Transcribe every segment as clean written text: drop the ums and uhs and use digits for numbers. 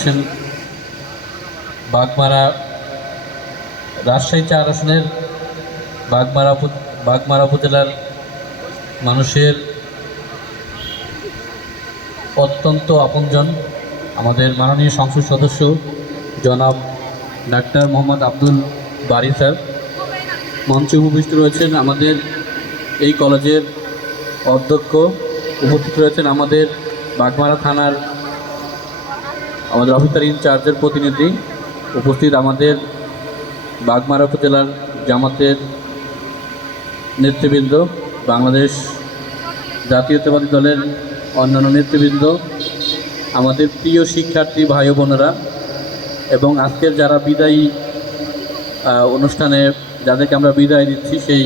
করছেন বাগমারা রাজশাহী ৪ আসনের বাগমারা উপজেলার মানুষের অত্যন্ত আপনজন আমাদের মাননীয় সংসদ সদস্য জনাব ডাক্তার মোহাম্মদ আব্দুল বারী স্যার। মঞ্চে উপবিষ্ট রয়েছেন আমাদের এই কলেজের অধ্যক্ষ, উপস্থিত রয়েছেন আমাদের বাগমারা থানার আমাদের অফিসার ইনচার্জের প্রতিনিধি, উপস্থিত আমাদের বাগমারা উপজেলার জামাতের নেতৃবৃন্দ, বাংলাদেশ জাতীয়তাবাদী দলের অন্যান্য নেতৃবৃন্দ, আমাদের প্রিয় শিক্ষার্থী ভাই বোনেরা এবং আজকের যারা বিদায়ী অনুষ্ঠানে যাদেরকে আমরা বিদায় দিচ্ছি সেই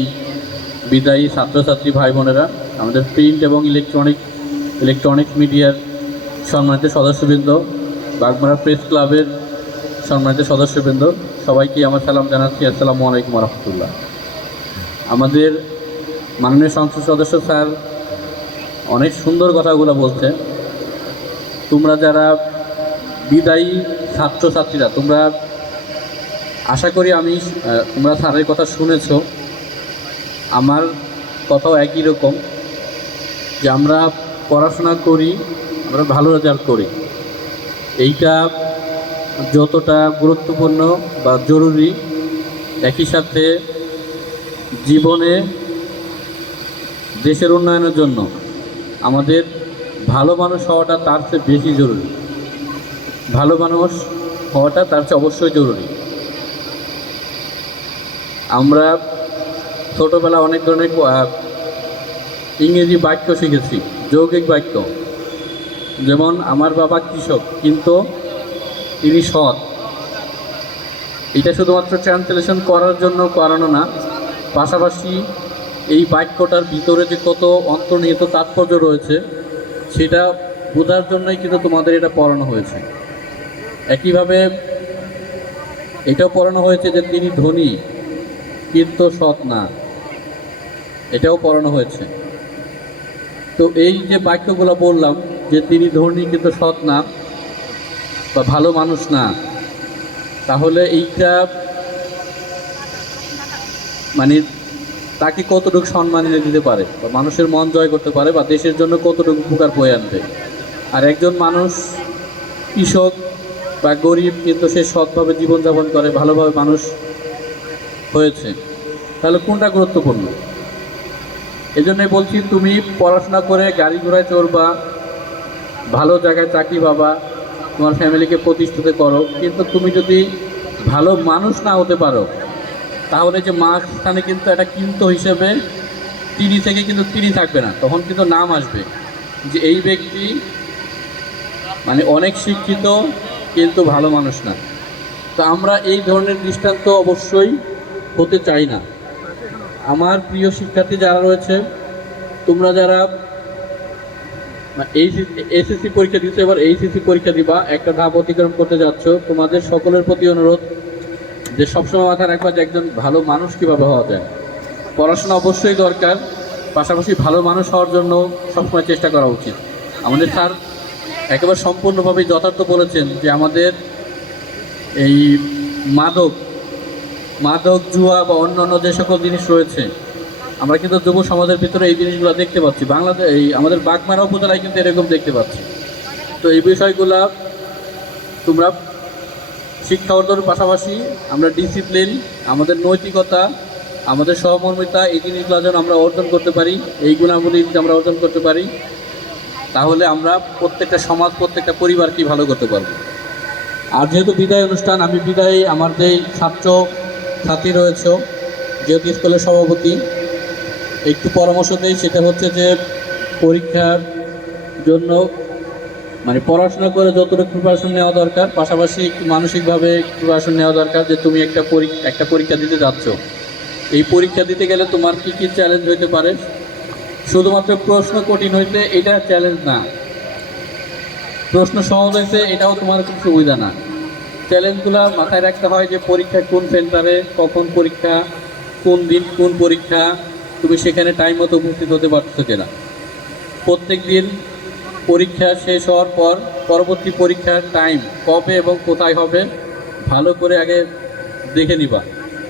বিদায়ী ছাত্রছাত্রী ভাই বোনেরা, আমাদের প্রিন্ট এবং ইলেকট্রনিক মিডিয়ার সম্মানিত সদস্যবৃন্দ, বাগমারা প্রেস ক্লাবের সম্মানিত সদস্যবৃন্দ, সবাইকে আমার সালাম জানাচ্ছি। আসসালামু আলাইকুম রহমতুল্লাহ। আমাদের মাননীয় সংসদ সদস্য স্যার অনেক সুন্দর কথাগুলো বলছে। তোমরা যারা বিদায়ী ছাত্রছাত্রীরা, তোমরা আশা করি তোমরা স্যারের কথা শুনেছ, আমার কথাও একই রকম যে আমরা পড়াশোনা করি, আমরা ভালো রেজাল্ট করি, এইটা যতটা গুরুত্বপূর্ণ বা জরুরি, একই সাথে জীবনে দেশের উন্নয়নের জন্য আমাদের ভালো মানুষ হওয়াটা তার চেয়ে বেশি জরুরি। ভালো মানুষ হওয়াটা তার চেয়ে অবশ্যই জরুরি। আমরা ছোটোবেলা অনেক ধরনের ইংরেজি বাক্য শিখেছি, যৌগিক বাক্য, যেমন আমার বাবা কৃষক কিন্তু তিনি সৎ। এটা শুধুমাত্র ট্রান্সলেশন করার জন্য করানো না, পাশাপাশি এই বাক্যটার ভিতরে যে কত অন্তর্নিহিত তাৎপর্য রয়েছে সেটা বোঝার জন্যই কিন্তু তোমাদের এটা পড়ানো হয়েছে। একইভাবে এটাও পড়ানো হয়েছে যে তিনি ধনী কিন্তু সৎ না, এটাও পড়ানো হয়েছে। তো এই যে বাক্যগুলো বললাম যে তিনি ধনী কিন্তু সৎ না বা ভালো মানুষ না, তাহলে এইটা মানে তাকে কতটুকু সম্মান এনে দিতে পারে বা মানুষের মন জয় করতে পারে বা দেশের জন্য কতটুকু উপকার বয়ে আনবে। আর একজন মানুষ কৃষক বা গরিব কিন্তু সে সৎভাবে জীবনযাপন করে, ভালোভাবে মানুষ হয়েছে, তাহলে কোনটা গুরুত্বপূর্ণ? এই জন্যই বলছি, তুমি পড়াশোনা করে গাড়ি ঘোড়ায় চড়বা, ভালো জায়গায় চাকরি পাবা, তোমার ফ্যামিলিকে প্রতিষ্ঠিত করো, কিন্তু তুমি যদি ভালো মানুষ না হতে পারো তাহলে যে মাঝখানে কিন্তু একটা কিন্তু হিসেবে তিনি থেকে কিন্তু তিনি থাকবে না, তখন কিন্তু নাম আসবে যে এই ব্যক্তি মানে অনেক শিক্ষিত কিন্তু ভালো মানুষ না। তো আমরা এই ধরনের দৃষ্টান্ত অবশ্যই হতে চাই না। আমার প্রিয় শিক্ষার্থী যারা রয়েছে, তোমরা যারা এসএসসি পরীক্ষা দিচ্ছ, এবার এইচএসসি পরীক্ষা দিবা, একটা ধাপ অতিক্রম করতে যাচ্ছ, তোমাদের সকলের প্রতি অনুরোধ যে সবসময় মাথায় রাখবা যে একজন ভালো মানুষ কীভাবে হওয়া যায়। পড়াশোনা অবশ্যই দরকার, পাশাপাশি ভালো মানুষ হওয়ার জন্য সবসময় চেষ্টা করা উচিত। আমাদের স্যার একেবারে সম্পূর্ণভাবে যথার্থ বলেছেন যে আমাদের এই মাদক জুয়া বা অন্যান্য যে সকল জিনিস রয়েছে, আমরা কিন্তু যুব সমাজের ভিতরে এই জিনিসগুলো দেখতে পাচ্ছি। আমাদের বাগমারা উপজেলায় কিন্তু এরকম দেখতে পাচ্ছি। তো এই বিষয়গুলা তোমরা শিক্ষা অর্জনের পাশাপাশি আমরা ডিসিপ্লিন, আমাদের নৈতিকতা, আমাদের সহমর্মিতা, এই জিনিসগুলো যেন আমরা অর্জন করতে পারি, এই গুণাবলী যদি আমরা অর্জন করতে পারি তাহলে আমরা প্রত্যেকটা সমাজ, প্রত্যেকটা পরিবারকেই ভালো করতে পারব। আর যেহেতু বিদায় অনুষ্ঠান, আমি বিদায়ী আমার যেই ছাত্রী রয়েছে, যেহেতু স্কুলের সভাপতি, একটু পরামর্শ দেই, সেটা হচ্ছে যে পরীক্ষার জন্য মানে পড়াশোনা করে যতটুকু প্রিপারেশন নেওয়া দরকার, পাশাপাশি একটু মানসিকভাবে প্রিপারেশন নেওয়া দরকার যে তুমি একটা পরীক্ষা দিতে যাচ্ছ। এই পরীক্ষা দিতে গেলে তোমার কী কী চ্যালেঞ্জ হইতে পারে, শুধুমাত্র প্রশ্ন কঠিন হইতে এটা চ্যালেঞ্জ না, প্রশ্ন সহজ হয়েছে এটাও তোমার খুব সুবিধা না। চ্যালেঞ্জগুলো মাথায় রাখতে হয় যে পরীক্ষা কোন সেন্টারে, কখন পরীক্ষা, কোন দিন কোন পরীক্ষা, তুমি সেখানে টাইম মতো উপস্থিত হতে পারছো কিনা। প্রত্যেক দিন পরীক্ষা শেষ হওয়ার পর পরবর্তী পরীক্ষার টাইম কবে এবং কোথায় হবে ভালো করে আগে দেখে নিবা।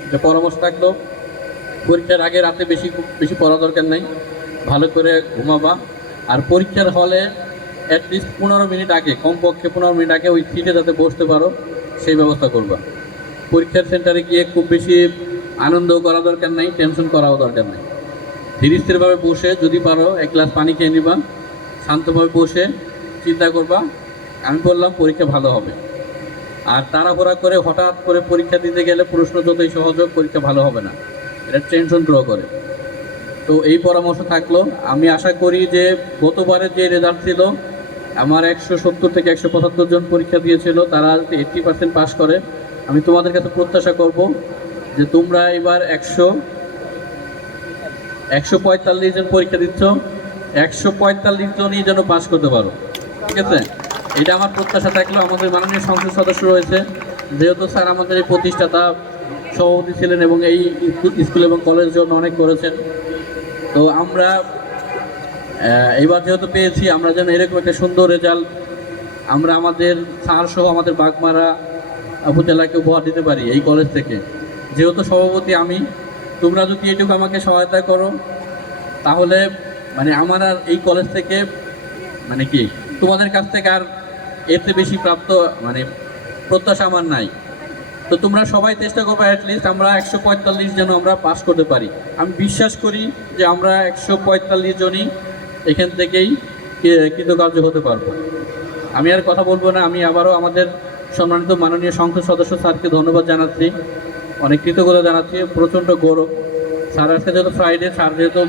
এটা পরামর্শ থাকলো, পরীক্ষার আগে রাতে বেশি বেশি পড়া দরকার নেই, ভালো করে ঘুমাবা। আর পরীক্ষার হলে অ্যাটলিস্ট 15 মিনিট আগে, কমপক্ষে 15 মিনিট আগে ওই সিটে যাতে বসতে পারো সেই ব্যবস্থা করবা। পরীক্ষার সেন্টারে গিয়ে খুব বেশি আনন্দও করা দরকার নেই, টেনশন করাও দরকার নেই। ধীরে স্থিরভাবে বসে যদি পারো এক গ্লাস পানি খেয়ে নিবা, শান্তভাবে বসে চিন্তা করবা, আমি বললাম পরীক্ষা ভালো হবে। আর তাড়াহুড়া করে হঠাৎ করে পরীক্ষা দিতে গেলে প্রশ্ন যতই সহজ হোক পরীক্ষা ভালো হবে না, এটা টেনশন গ্রো করে। তো এই পরামর্শ থাকলো। আমি আশা করি যে গতবারের যে রেজাল্ট ছিল, আমার 170 থেকে 175 জন পরীক্ষা দিয়েছিল, তারা 80% পাস করে। আমি তোমাদের কাছে প্রত্যাশা করব যে তোমরা এবার 145 জন পরীক্ষা দিচ্ছ, 145 জনই যেন পাস করতে পারো, ঠিক আছে? এটা আমার প্রত্যাশা থাকলো। আমাদের মাননীয় সংসদ সদস্য রয়েছে, যেহেতু স্যার আমাদের এই প্রতিষ্ঠাতা সভাপতি ছিলেন এবং এই স্কুল এবং কলেজের জন্য অনেক করেছেন। তো আমরা এবার যেহেতু পেয়েছি, আমরা যেন এরকম একটা সুন্দর রেজাল্ট আমরা আমাদের স্যার সহ আমাদের বাগমারা উপজেলাকে উপহার দিতে পারি এই কলেজ থেকে। যেহেতু সভাপতি আমি, তোমরা যদি এটুকু আমাকে সহায়তা করো তাহলে মানে আমার আর এই কলেজ থেকে মানে কি তোমাদের কাছ থেকে আর এতে বেশি প্রাপ্ত মানে প্রত্যাশা আমার নাই। তো তোমরা সবাই চেষ্টা করবো অ্যাটলিস্ট আমরা 145 যেন আমরা পাস করতে পারি। আমি বিশ্বাস করি যে আমরা 145 জনই এখান থেকেই কৃতকার্য হতে পারবো। আমি আর কথা বলবো না, আমি আবারও আমাদের সম্মানিত মাননীয় সংসদ সদস্য স্যারকে ধন্যবাদ জানাচ্ছি, অনেক কৃতজ্ঞতা জানাচ্ছি। প্রচণ্ড গৌরব স্যার, আজকে যেহেতু ফ্রাইডে, স্যার যেহেতু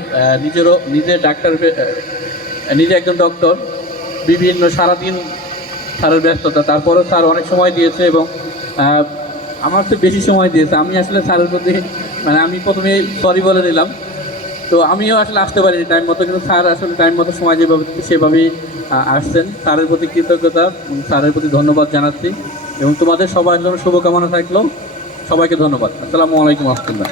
নিজে ডাক্তার, নিজে একজন ডক্টর, বিভিন্ন সারাদিন স্যারের ব্যস্ততা, তারপরেও স্যার অনেক সময় দিয়েছে এবং আমার তো বেশি সময় দিয়েছে। আমি আসলে স্যারের প্রতি মানে আমি প্রথমে সরি বলে দিলাম, তো আমিও আসলে আসতে পারিনি টাইম মতো, কিন্তু স্যার আসলে টাইম মতো সময় যেভাবে সেভাবেই আসছেন। স্যারের প্রতি কৃতজ্ঞতা, স্যারের প্রতি ধন্যবাদ জানাচ্ছি এবং তোমাদের সবার জন্য শুভকামনা থাকলো। সবাইকে ধন্যবাদ। আসসালামু আলাইকুম রহমতুল্লাহ।